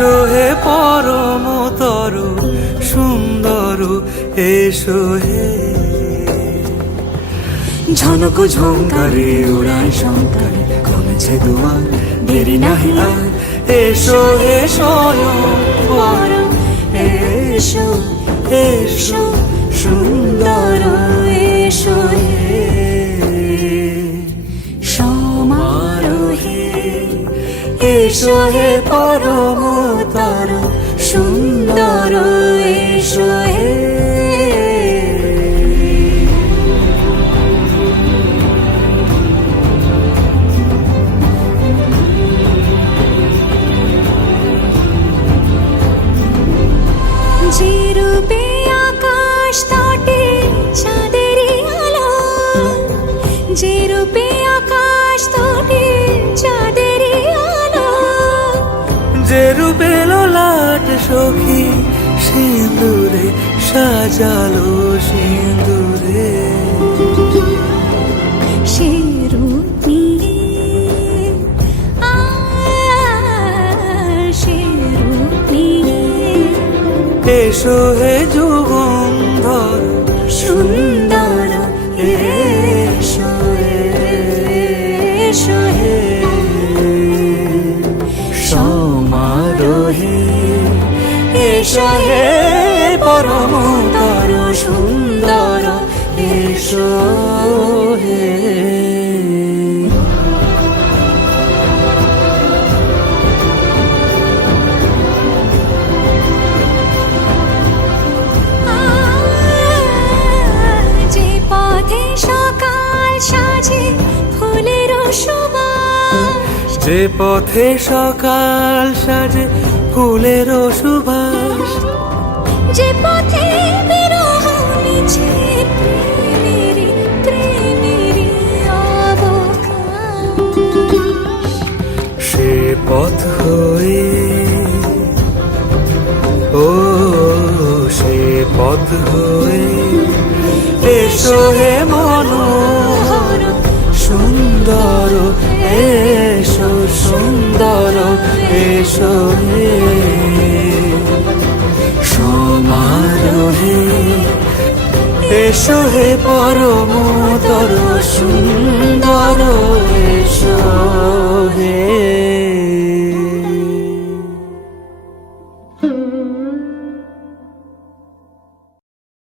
এসো হে পরমতর সুন্দর, এসো হে। ঝনক ঝঙ্কারে ওড়ায় শঙ্কারে, কমেছে দুয়ার দেরি নাহি আর। এসো হে স্বয়ং পরম, এসো এসো সুন্দর, এসো হে সমারোহে। এসো হে পরমতর সুন্দর, এসো হে। যে রূপে আকাশ তটে চাঁদেরই আলো, যে রূপে আকাশ তটে চাঁদেরই আলো, যে রূপে ললাট সখী সিঁদুরে সাজালো সিঁদুরে। সে রূপ নিয়ে সে রূপ নিয়ে এসো হে যুগন্ধর সুন্দর, এসো এসো হে সমারোহে। এসো হে পরমতর সুন্দর, এসো হে। যে পথে সকাল সাজে ফুলের সুবাস, যে পথে সকাল সাজে ফুলের সুবাস, যে পথে বিরহ মিছে প্রেমেরই প্রেমেরই অবকাশ, সে পথ হয়ে ও সে পথ হয়ে। এসো হে মনোহর সুন্দর, এসো সুন্দর, এসো হে সমারোহে। এসো হে পরমতর সুন্দর, এসো হে।